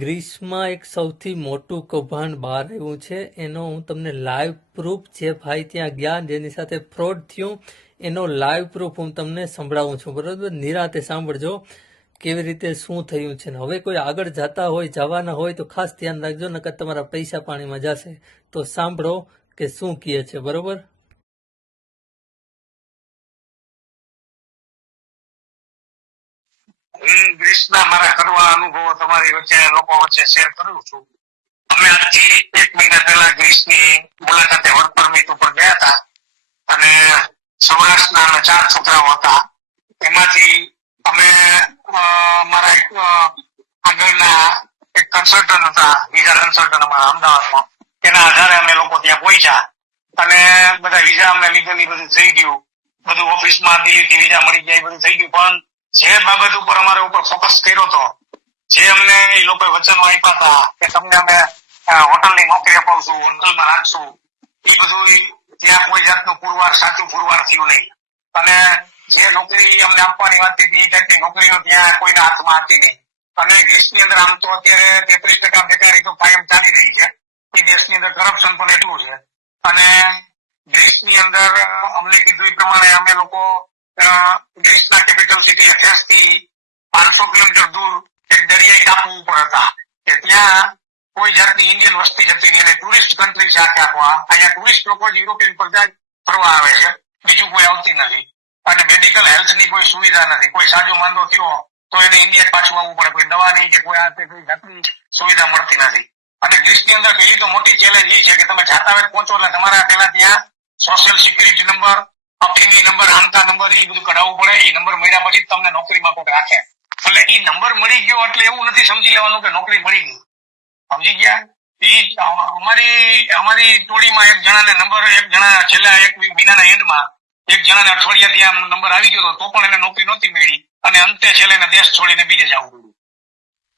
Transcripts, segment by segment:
ગ્રીસમાં એક સૌથી મોટું કૌભાંડ બહાર આવ્યું છે. એનો હું તમને લાઈવ પ્રૂફ, જે ભાઈ ત્યાં ગયા જેની સાથે ફ્રોડ થયું એનો લાઈવ પ્રૂફ હું તમને સંભળાવું છું. બરોબર, નિરાતે સાંભળજો કેવી રીતે શું થયું છે. હવે કોઈ આગળ જતા હોય, જવાના હોય તો ખાસ ધ્યાન રાખજો, નકર તમારા પૈસા પાણીમાં જશે. તો સાંભળો કે શું કહે છે. બરોબર, હું ગ્રીસના મારા કરવા અનુભવો તમારી વચ્ચે લોકો વચ્ચે શેર કરું છું. અમે આજથી 1 મહિના પહેલા ગ્રીસની મુલાકાતે વર્ક પરમિટ ઉપર ગયા હતા અને સૌરાષ્ટ્રના 4 છોકરાઓ હતા. એમાંથી અમે મારા એક આગળના એક કન્સલ્ટન્ટ હતા, વિઝા કન્સલ્ટન્ટ અમારા અમદાવાદમાં, એના આધારે અમે લોકો ત્યાં પહોંચ્યા અને બધા વિઝા અમને લીગલી બધું થઈ ગયું, બધું ઓફિસમાં દિલ્હીથી વિઝા મળી ગયા, બધું થઈ ગયું. પણ જે બાબત ઉપર અમારે ઉપર ફોકસ કર્યો હતો, જે અમને એ લોકોએ વચનો આપ્યા હતા કે તમને અમે હોટલની નોકરી અપાવશું, હોટલમાં રાખશું, એ બધું ત્યાં કોઈ જાતનું સાચું પુરવાર થયું નહીં. અને જે નોકરી અમને આપવાની વાત હતી એ જાતની નોકરીઓ ત્યાં કોઈના હાથમાં હતી નહીં. અને ગ્રીસની અંદર આમ તો અત્યારે 33% બેકારી તો કાયમ ચાલી રહી છે. એ દેશની અંદર કરપ્શન પણ એટલું છે. અને ગ્રીસની અંદર અમને કીધું એ પ્રમાણે અમે લોકો ગ્રીસના કેપિટલ સિટી એથેન્સ થી 500 કિલોમીટર દૂર એક દરિયાઈ ટાપુ ઉપર હતા કે ત્યાં કોઈ જાતની ઇન્ડિયન વસ્તી જતી નહીં અને ટુરિસ્ટ કન્ટ્રી છે આખા. અહીંયા ટુરિસ્ટ લોકો જ યુરોપિયન પર જાય ફરવા આવે છે, બીજું કોઈ આવતી નથી. અને મેડિકલ હેલ્થની કોઈ સુવિધા નથી. કોઈ સાજો માંદો થયો તો એને ઇન્ડિયા પાછું આવવું પડે, કોઈ દવાની કે કોઈ જાતની સુવિધા મળતી નથી. અને ગ્રીસની અંદર બીજી તો મોટી ચેલેન્જ એ છે કે તમે જાતા વેત પહોંચો એટલે તમારા પેલા ત્યાં social security number, family number, આમકા નંબર એ બધું કઢાવવું પડે. એ નંબર મળ્યા પછી તમને નોકરીમાં કોઈ રાખે. એટલે એ નંબર મળી ગયો એટલે એવું નથી સમજી લેવાનું કે નોકરી મળી ગઈ. સમજી ગયા? અમારી ટોળીમાં એક જણા છેલ્લા 1 મહિનાના એન્ડમાં એક જણાને અઠવાડિયાથી આમ નંબર આવી ગયો તો પણ એને નોકરી નહોતી મળી અને અંતે છેલ્લે એને દેશ છોડીને બીજે જવું પડ્યું.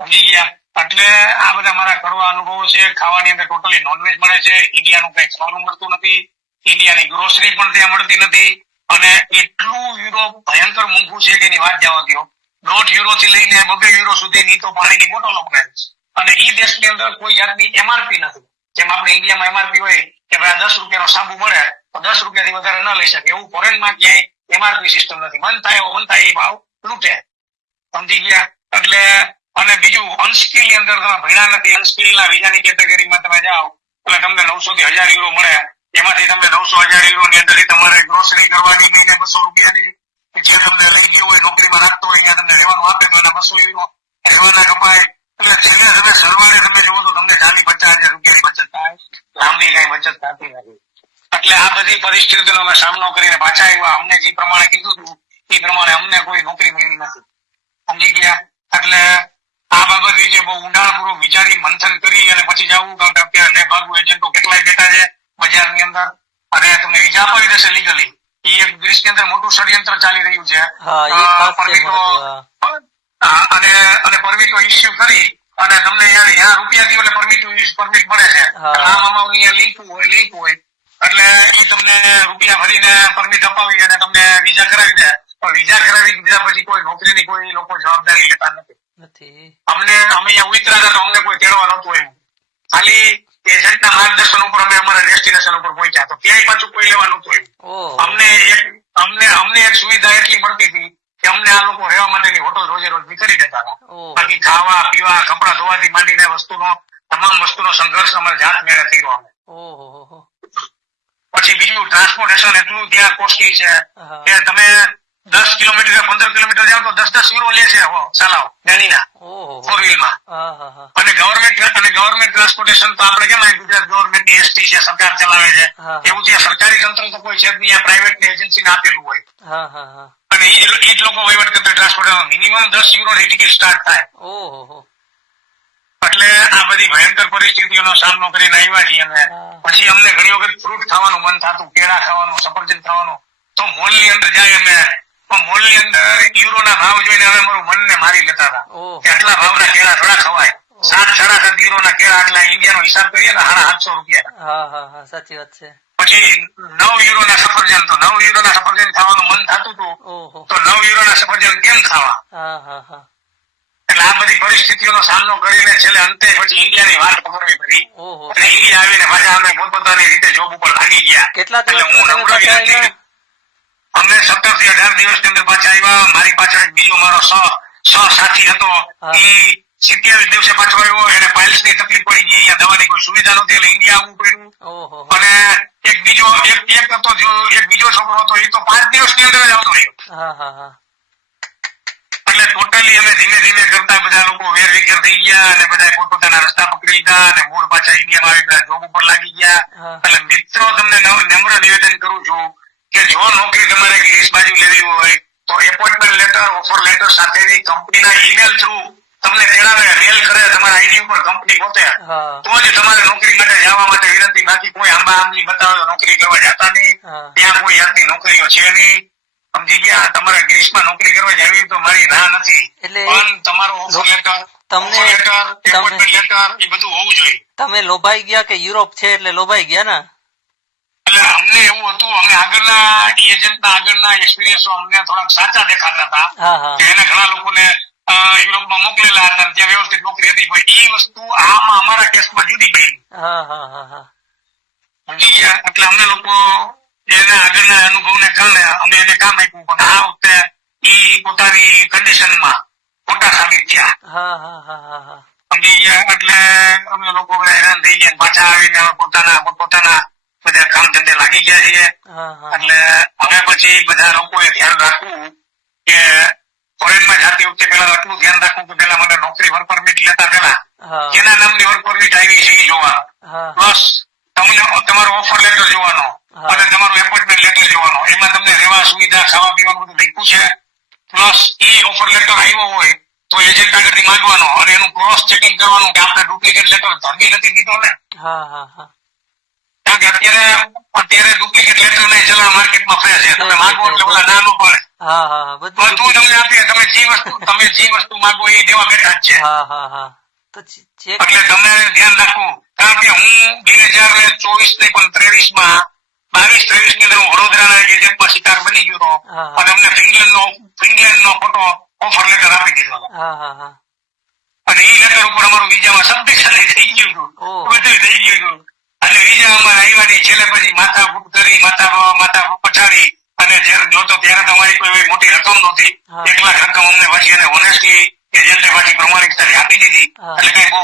સમજી ગયા? એટલે આ બધા મારા કડવા અનુભવો છે. ખાવાની અંદર ટોટલી નોનવેજ મળે છે. ઇન્ડિયાનું કઈ ખાવાનું મળતું નથી. ઇન્ડિયાની ગ્રોસરી પણ ત્યાં મળતી નથી. અને એટલું યુરોપ ભયંકર મોંઘું છે કે એની વાત જવા દો. €1.5 થી લઈને €2 સુધીની તો પાણીની બોટલો મળે છે. અને એ દેશની અંદર કોઈ જાતની એમઆરપી નથી. જેમ આપણે ઇન્ડિયામાં એમઆરપી હોય કે ભાઈ ₹10 સાબુ મળે તો ₹10 થી વધારે ન લઈ શકે, એવું ફોરેનમાં ક્યાંય એમઆરપી સિસ્ટમ નથી. બંધ થાય એ ભાવ લૂંટે. સમજી ગયા? એટલે અને બીજું અનસ્કિલ ની અંદર તમે ભણ્યા નથી, અનસ્કિલ ના વિઝાની કેટેગરીમાં તમે જાઓ એટલે તમને 900 થી €1000 મળે. એમાંથી તમે 900,000 ની અંદર તમારે ગ્રોસરી કરવાની મહિને ₹200 જે તમને લઈ ગયો હોય નોકરીમાં રાખતો હોય અહીંયા તમને રહેવાનું આપે તો એના €200 રહેવાના કપાય. એટલે છેલ્લે તમે સરવાળે તમે જુઓ તો તમને 40-50,000 ની બચત થાય. લાંબી કઈ બચત થતી નથી. એટલે આ બધી પરિસ્થિતિનો અમે સામનો કરીને પાછા આવ્યા. અમને જે પ્રમાણે કીધું હતું એ પ્રમાણે અમને કોઈ નોકરી મળી નથી. સમજી ગયા? એટલે આ બાબત વિશે બહુ ઊંડાણપૂર્વક વિચારી મંથન કરી અને પછી જવું, કારણ કે અત્યારે લેભાગુ એજન્ટો કેટલાય બેઠા છે બજારની અંદર અને તમને વિઝા અપાવી દેશે લીગલી. એ એક ગ્રીસની અંદર મોટું ષડયંત્ર ચાલી રહ્યું છે. અને પરમિટો ઇસ્યુ કરી અને તમને યાર રૂપિયા દો એટલે પરમિટ મળે છે. નામ અમાઉની લિંક હોય એટલે એ તમને રૂપિયા ભરીને પરમિટ અપાવી અને તમને વિઝા કરાવી દે. પણ વિઝા કરાવી દીધા પછી કોઈ નોકરીની કોઈ લોકો જવાબદારી લેતા નથી. અમે અહીંયા ઉતર્યા હતા તો અમને કોઈ તેડવા નહોતું આવ્યું. ખાલી એજન્ટના માર્ગદર્શન ઉપર અમે અમારા ડેસ્ટિનેશન ઉપર પહોંચ્યા તો ક્યાંય પાછું કોઈ લેવા નહોતું આવ્યું. અમને એક સુવિધા એટલી મળતી હતી કે અમને આ લોકો રહેવા માટેની હોટલ રોજે રોજ કરી દેતા હતા. બાકી ખાવા પીવા કપડા ધોવાથી માંડીને તમામ વસ્તુનો સંઘર્ષ અમારે જાત મેળે થયો. પછી બીજું ટ્રાન્સપોર્ટેશન એટલું ત્યાં કોસ્ટલી છે કે તમે 10 કિલોમીટર 15 કિલોમીટર જાવ તો €10 લે છે ચલાવ ગાડીના ફોર વ્હીલમાં. અને ગવર્મેન્ટ ટ્રાન્સપોર્ટેશન તો આપણે કેમ ગુજરાત ગવર્મેન્ટ એસટી છે, સરકાર ચલાવે છે, એવું ત્યાં સરકારી તંત્ર તો કોઈ છે નહીં, પ્રાઇવેટ એજન્સી ને આપેલું હોય. અને એ જ લોકો વહીવટ કરતા ટ્રાન્સપોર્ટેશન મિનિમમ €10 ની ટિકિટ સ્ટાર્ટ થાય. એટલે આ બધી ભયંકર પરિસ્થિતિઓનો સામનો કરીને આવ્યા છીએ અમે. પછી અમને ઘણી વખત ફ્રૂટ ખાવાનું મન થતું, કેળા ખાવાનું, સફરજન ખાવાનું, તો મોલ ની અંદર જાય અમે. મોલ ની અંદર યુરોના ભાવ જોઈને હવે મારું મનને મારી લેતા હતા કે આટલા ભાવના કેળા થોડા ખવાય. 7-7.5 €ના કેળા, એટલે ઇન્ડિયાનો હિસાબ કરીએ ને ₹750. સાચી વાત છે. પછી €9 ના સફરજન, તો €9 ના સફરજન ખાવાનું મન થતું હતું તો €9 ના સફરજન કેમ ખાવા? એટલે આ બધી પરિસ્થિતિઓનો સામનો કરીને છેલ્લે અંતે પછી ઇન્ડિયાની વાટ પકડવી પડી ઓહો અને ઇન્ડિયા આવીને પાછા અમે પોતપોતાની રીતે જોબ ઉપર લાગી ગયા. કેટલા એટલે દિવસ હું નમ્ર પાછા વિનંતી, આવ્યા? અમને 17 થી 18 દિવસની અંદર પાછા આવ્યા. મારી પાછળ એક બીજો મારો સહસાથી હતો, હા. એ 27 દિવસે પાછો આવ્યો. એને પાઇલ્સ ની તકલીફ પડી ગઈ, અહીંયા દવાની કોઈ સુવિધા નહોતી એટલે ઇન્ડિયા આવવું પડ્યું. ઓહો અને એક બીજો છોકરો હતો, એ તો 5 દિવસની અંદર જ આવતો રહ્યો. હા હા હા એટલે ટોટલી અમે ધીમે ધીમે કરતા બધા લોકો વેરવિખેર થઈ ગયા અને બધા પોતપોતાના રસ્તા પકડી લીધા અને મૂળ પાછા ઇન્ડિયામાં આવી બધા જોબ ઉપર લાગી ગયા. હા. એટલે મિત્રો તમને નમ્ર નિવેદન કરું છું કે જો નોકરી તમારે ગિરીશ બાજુ લેવી હોય તો એપોઇન્ટમેન્ટ લેટર, ઓફર લેટર સાથેની કંપનીના ઈમેલ થ્રુ તમને તેડાવે, મેલ કરે તમારા આઈડી ઉપર કંપની પોતે, હા તો જ તમારે નોકરી માટે જવા માટે વિનંતી. બાકી કોઈ આંબા આંબલી બતાવે નોકરી કરવા જતા નહીં. હા. ત્યાં કોઈ જાતની નોકરીઓ છે નહીં. સમજી ગયા? તમારે ગ્રીસમાં નોકરી કરવા જાવી તો મારી ના નથી, એટલે પણ તમારો ઓફર લેટર, તમને- એપોઇન્ટમેન્ટ લેટર એ બધું હોવું જોઈએ. તમે લોભાઈ ગયા કે યુરોપ છે એટલે લોભાઈ ગયા ને? એટલે અમને એવું હતું, અમે આગળના એજન્ટના આગળના એક્સપિરિયન્સો અમને થોડાક સાચા દેખાતા હતા હા હા કે એને ઘણા લોકોને યુરોપમાં મોકલેલા હતા અને ત્યાં વ્યવસ્થિત નોકરી હતી. પણ એ વસ્તુ આમાં અમારા કેસમાં જુદી પડી. હા હા હા હા સમજી ગયા? એટલે અમને લોકો એના આગળના અનુભવને કારણે અમે એને કામ આપ્યું, પણ આ વખતે એ પોતાની કન્ડિશનમાં ખોટા સાબિત થયા. હા હા હા હા હા સમજી ગયા? એટલે અમે લોકો બધા હેરાન થઈ ગયા. પાછા આવીને પોતાના બધા કામ ધંધે લાગી ગયા છીએ. હા હા એટલે હવે પછી બધા લોકોએ ધ્યાન રાખવું કે ફોરેનમાં જાતી વખતે પેલા આટલું ધ્યાન રાખવું કે પેલા મને નોકરી વર્ક પરમિટ લેતા પેલા હા કેના નામની વર્ક પરમિટ આવી છે એ જોવાનો, હા પ્લસ તમને તમારો ઓફર લેટર જોવાનો હા. અને તમારું એપોઇન્ટમેન્ટ લેટર જોવાનો. એમાં તમને રહેવા સુવિધા, ખાવા પીવાનું બધું લખ્યું છે. પ્લસ એ ઓફર લેટર આવ્યો હોય તો એજન્ટ આગળથી માંગવાનો અને એનું ક્રોસ ચેકિંગ કરવાનું કે આપણે ડુપ્લિકેટ લેટર ધરબી નથી દીધો ને. હા હા હા કારણ કે અત્યારે ડુપ્લિકેટ લેટર ને ચલણ માર્કેટમાં ફરે છે. તમે માંગો એટલે ઓલા ના ન પડે. હા હા બધું તમને આપીએ. તમે જે વસ્તુ માંગો એ દેવા બેઠા જ છે. હા હા હા તો ચેક એટલે તમે ધ્યાન રાખવું. કારણ કે હું 2024 ની પણ 23 માં 22-23 ની અંદર હું વડોદરાના એજન્ટમાં શિકાર બની ગયો હતો હા, હા. અને અમને ફિનલેન્ડનો ખોટો ઓફર લેટર આપી દીધો હતો. હા હા હા અને એ લેટર ઉપર અમારું વિઝામાં સબમિશન થઈ ગયું હતું. ઓહ. બધું થઈ ગયું હતું. અને વિઝા અમારે આવ્યાની છેલ્લે પછી માથાકૂટ કરી, માથા પછાડી અને જ્યારે જોતો ત્યારે તમારી કોઈ એવી મોટી રકમ નહોતી. હા. 1 લાખ રકમ અમને પછી એને ઓનેસ્ટલી એજન્ટે પાછી પ્રમાણિકતાથી આપી દીધી. હા. એટલે કઈ બહુ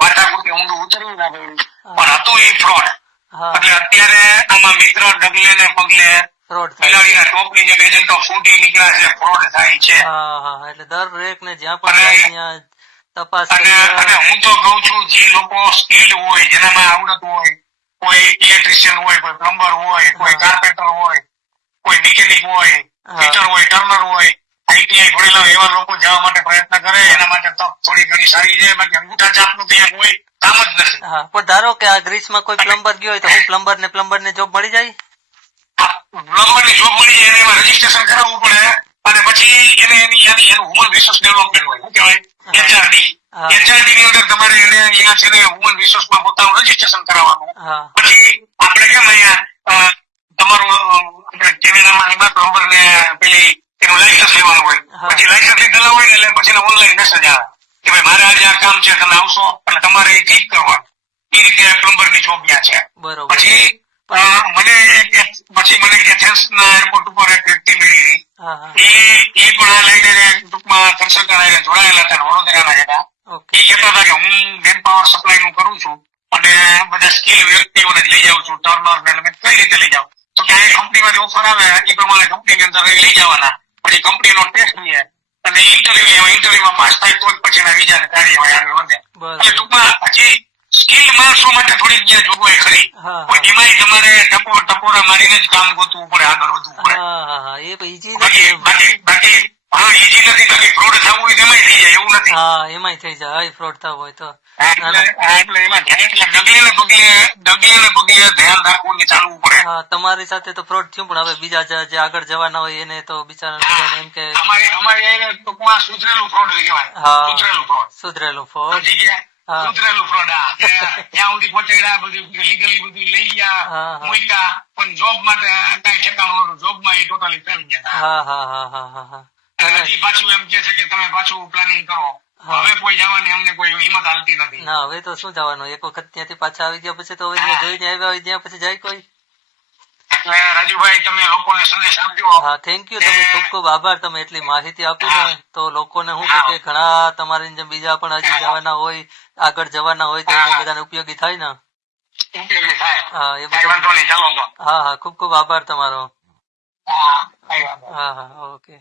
માથાકૂટ ઊંડું ઉતરવું ના પડ્યું. હા. પણ હતું એ ફ્રોડ. હા એટલે અત્યારે આમાં મિત્ર ડગલે ને પગલે ફ્રોડ થાય બિલાડીના ટોપની જેમ એજન્ટો ફૂટી નીકળ્યા છે, ફ્રોડ થાય છે. હા હા એટલે દરેક ને જ્યાં પણ જાય ત્યાં તપાસ અને હું તો કઉ છું, જે લોકો સ્કિલ્ડ હોય, જેનામાં આવડત હોય, કોઈ ઇલેક્ટ્રિશિયન હોય, કોઈ પ્લમ્બર હોય, કોઈ હા. કાર્પેન્ટર હોય, કોઈ મિકેનિક હોય, હા. ફિટર હોય, ટર્નર હોય, આઈટીઆઈ ભણેલા હોય, એવા લોકો જવા માટે પ્રયત્ન કરે. એના માટે તક થોડી ઘણી સારી છે. બાકી અંગૂઠા છાપનું ત્યાં કોઈ કામ જ નથી. હા પણ ધારો કે આ ગ્રીસમાં કોઈ પ્લમ્બર ગયો હોય તો હું પ્લમ્બર ને જોબ મળી જાય? પ્લમ્બરની જોબ મળી જાય એને એમાં રજીસ્ટ્રેશન કરાવવું પડે અને પછી એનું હ્યુમન રિસોર્સ ડેવલપમેન્ટ હોય, શું કહેવાય, હા. એચઆરડી. હા. એચઆરડી ની અંદર તમારે એને અહીંયા છે ને હ્યુમન રિસોર્સમાં પોતાનું રજીસ્ટ્રેશન કરાવવાનું. હા પછી આપણે કેમ અહીંયા તમારું આપણે કેનેડામાં એમાં પ્લમ્બર ને પેલી એનું લાયસન્સ લેવાનું હોય. હા. પછી લાયસન્સ લીધેલા હોય ને એટલે પછી ઓનલાઈન મેસેજ આવે કે ભાઈ મારે આજે આ કામ છે, તમે આવશો અને તમારે એ ક્લિક કરવાનું. એ રીતે પ્લમ્બરની જોબ ત્યાં છે. બરોબર પછી મને એથેન્સના એરપોર્ટ ઉપર એક વ્યક્તિ મળી હતી. હા હા એ પણ આ લઈને ટૂંકમાં કન્સલ્ટન્ટ આવીને જોડાયેલા હતા, વડોદરાના હતા. ઓકે એ કહેતા હતા કે હું મેન પાવર સપ્લાય નું કરું છું અને બધા સ્કિલ વ્યક્તિઓને લઈ જાઉં છું, ટર્નર ને તમે કઈ રીતે લઈ જાવ તો કે આ કંપનીમાં ઓફર આવે એ પ્રમાણે કંપનીની અંદર લઈ જવાના. પછી કંપનીનો ટેસ્ટ લઈએ અને ઇન્ટરવ્યુમાં પાસ થાય તો જ પછી એના વિઝાને કાર્યવાહી આગળ વધે. બરોબર. એટલે ટૂંકમાં હજી સ્કિલ માણસો માટે થોડી જ્યાં જોગવાઈ ખરી, હા, પણ એમાંય તમારે ટપોરા મારીને જ કામ ગોતવું પડે, આગળ વધવું પડે. હા હા હા એ ઈજી નથી એમ. બાકી હા ઈજી નથી. બાકી ફ્રોડ થવું હોય તેમાંય થઈ જાય એવું નથી. હા એમાંય થઈ જાય ફ્રોડ થવો હોય તો. એટલે એમાં ડગલે ને પગલે ધ્યાન રાખવું ને ચાલવું પડે. હા તમારી સાથે તો ફ્રોડ થયું પણ હવે બીજા જે આગળ જવાના હોય એને તો બિચારા એમ કે અમારે ટૂંકમાં સુધરેલું ફ્રોડ કહેવાય. હા. સુધરેલું ફ્રોડ. સુધરેલું ફ્રોડ. સમજી ગયા? હા. સુધરેલું ફ્રોડ. ત્યાં સુધી પહોંચાડ્યા, બધું લીગલી બધું લઈ ગયા, હા, હા. મૂક્યા, પણ જોબ માટે કઈ ઠેકાણું જોબમાં એ ટોટલી ફેલ ગયા. હા હા હા હા હા હા અને હજી પાછું એમ કે છે કે તમે પાછું પ્લાનિંગ કરો. હા. હવે કોઈ જવાની અમને કોઈ હિંમત હાલતી નથી. ના હવે તો શું જવાનું, એક વખત ત્યાંથી પાછા આવી ગયા પછી તો હવે ત્યાં જોઈને આવ્યા હોય ત્યાં પછી જાય કોઈ. એટલે રાજુભાઈ તમે લોકોને સંદેશ આપજો. હા થેન્ક યુ, તમે ખૂબ ખૂબ આભાર, તમે એટલી માહિતી આપી ને તો લોકોને શું છે કે ઘણા તમારી જેમ બીજા પણ હજી જવાના હોય, આગળ જવાના હોય તો એને બધાને ઉપયોગી થાય ને. ઉપયોગી થાય. હા એ કઈ બધું. વાંધો નહીં, ચાલો તો. હા હા ખૂબ ખૂબ આભાર તમારો. હા કઈ વાંધો નહીં. હા હા ઓકે.